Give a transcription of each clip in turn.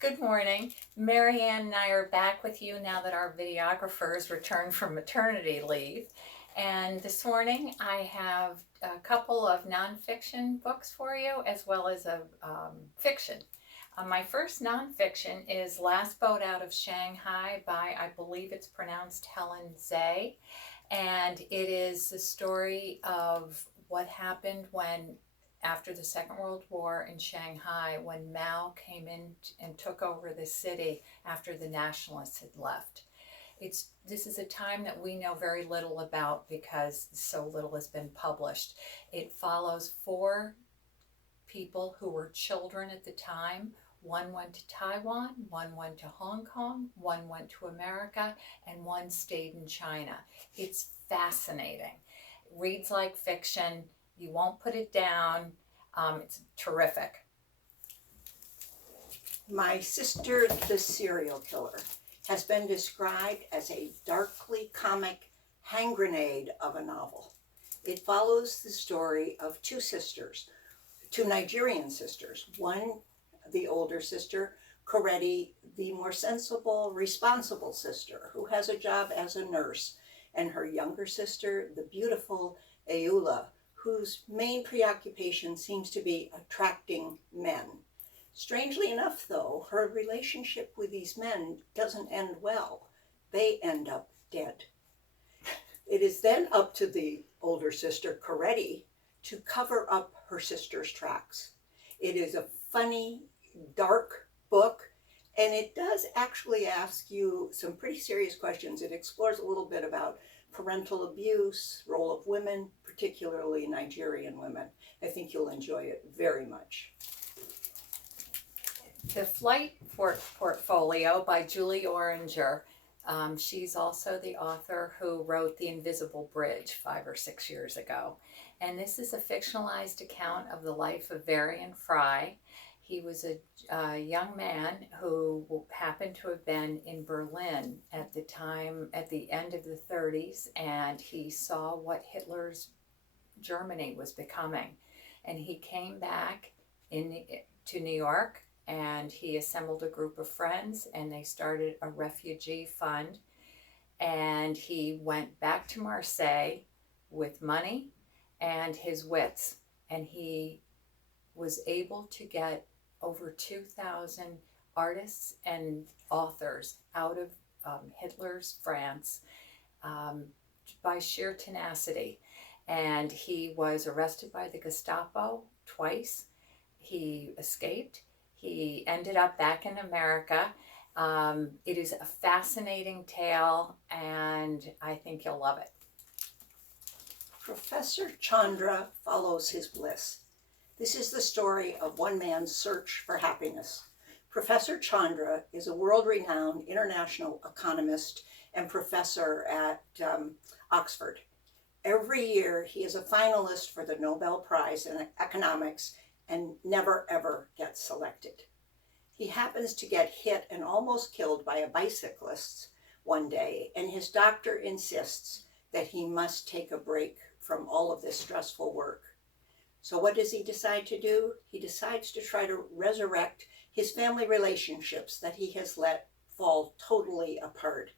Good morning. Marianne and I are back with you now that our videographers returned from maternity leave. And this morning I have a couple of nonfiction books for you as well as a fiction. My first nonfiction is Last Boat Out of Shanghai by, I believe it's pronounced Helen Zay. And it is the story of what happened when after the Second World War in Shanghai, when Mao came in and took over the city after the nationalists had left. This is a time that we know very little about because so little has been published. It follows four people who were children at the time. One went to Taiwan, one went to Hong Kong, one went to America, and one stayed in China. It's fascinating. Reads like fiction. You won't put it down. It's terrific. My Sister the Serial Killer has been described as a darkly comic hand grenade of a novel. It follows the story of two sisters, two Nigerian sisters. One, the older sister, Corretti, the more sensible, responsible sister who has a job as a nurse, and her younger sister, the beautiful Eula, whose main preoccupation seems to be attracting men. Strangely enough, though, her relationship with these men doesn't end well. They end up dead. It is then up to the older sister, Corretti, to cover up her sister's tracks. It is a funny, dark book, and it does actually ask you some pretty serious questions. It explores a little bit about parental abuse, role of women, particularly Nigerian women. I think you'll enjoy it very much. The Flight Portfolio by Julie Orringer. She's also the author who wrote The Invisible Bridge 5 or 6 years ago. And this is a fictionalized account of the life of Varian Fry. He was a young man who happened to have been in Berlin at the time, at the end of the 30s, and he saw what Hitler's Germany was becoming. And he came back to New York, and he assembled a group of friends, and they started a refugee fund. And he went back to Marseille with money and his wits, and he was able to get over 2,000 artists and authors out of Hitler's France by sheer tenacity. And he was arrested by the Gestapo twice. He escaped. He ended up back in America. It is a fascinating tale, and I think you'll love it. Professor Chandra follows his bliss. This is the story of one man's search for happiness. Professor Chandra is a world-renowned international economist and professor at Oxford. Every year he is a finalist for the Nobel Prize in Economics and never ever gets selected. He happens to get hit and almost killed by a bicyclist one day, and his doctor insists that he must take a break from all of this stressful work. So what does he decide to do? He decides to try to resurrect his family relationships that he has let fall totally apart.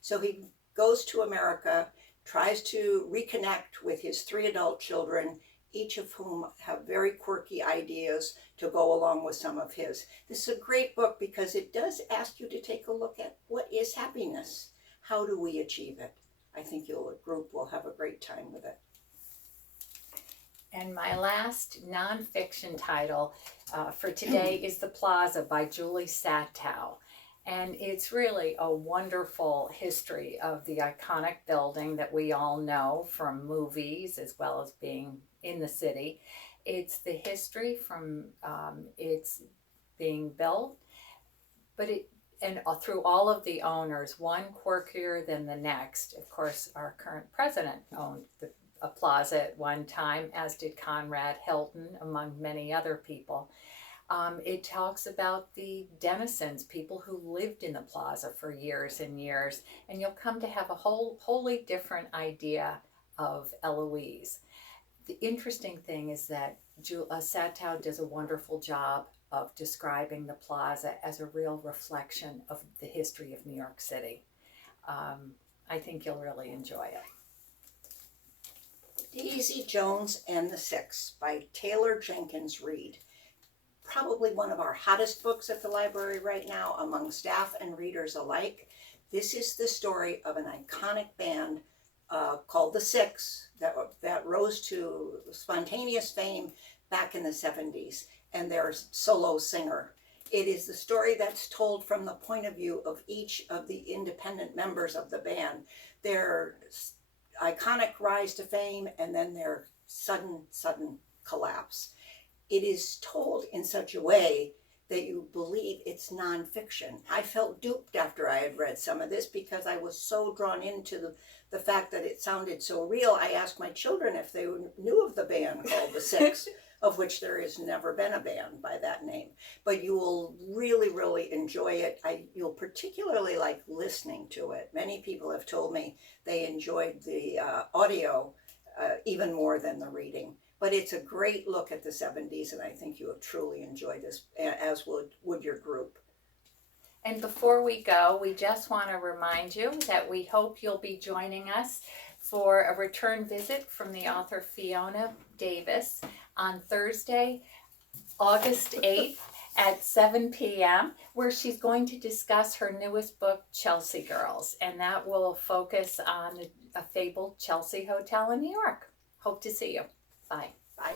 So he goes to America, tries to reconnect with his 3 adult children, each of whom have very quirky ideas to go along with some of his. This is a great book because it does ask you to take a look at what is happiness? How do we achieve it? I think the group will have a great time with it. And my last nonfiction title for today is The Plaza by Julie Satow. And it's really a wonderful history of the iconic building that we all know from movies as well as being in the city. It's the history from its being built, but through all of the owners, one quirkier than the next. Of course, our current president owned a plaza at one time, as did Conrad Hilton, among many other people. It talks about the denizens, people who lived in the plaza for years and years, and you'll come to have a wholly different idea of Eloise. the interesting thing is that Satow does a wonderful job of describing the Plaza as a real reflection of the history of New York City. I think you'll really enjoy it. Daisy Jones and the Six by Taylor Jenkins Reid. Probably one of our hottest books at the library right now among staff and readers alike. This is the story of an iconic band called the Six that rose to spontaneous fame back in the 70s, and their solo singer. It is the story that's told from the point of view of each of the independent members of the band. Their iconic rise to fame and then their sudden collapse. It is told in such a way that you believe it's nonfiction. I felt duped after I had read some of this because I was so drawn into the fact that it sounded so real. I asked my children if they knew of the band called The Six, of which there has never been a band by that name. But you will really, really enjoy it. You'll particularly like listening to it. Many people have told me they enjoyed the audio even more than the reading. But it's a great look at the 70s, and I think you will truly enjoy this, as would your group. And before we go, we just want to remind you that we hope you'll be joining us for a return visit from the author Fiona Davis on Thursday, August 8th at 7 p.m., where she's going to discuss her newest book, Chelsea Girls, and that will focus on a fabled Chelsea hotel in New York. Hope to see you. Bye. Bye.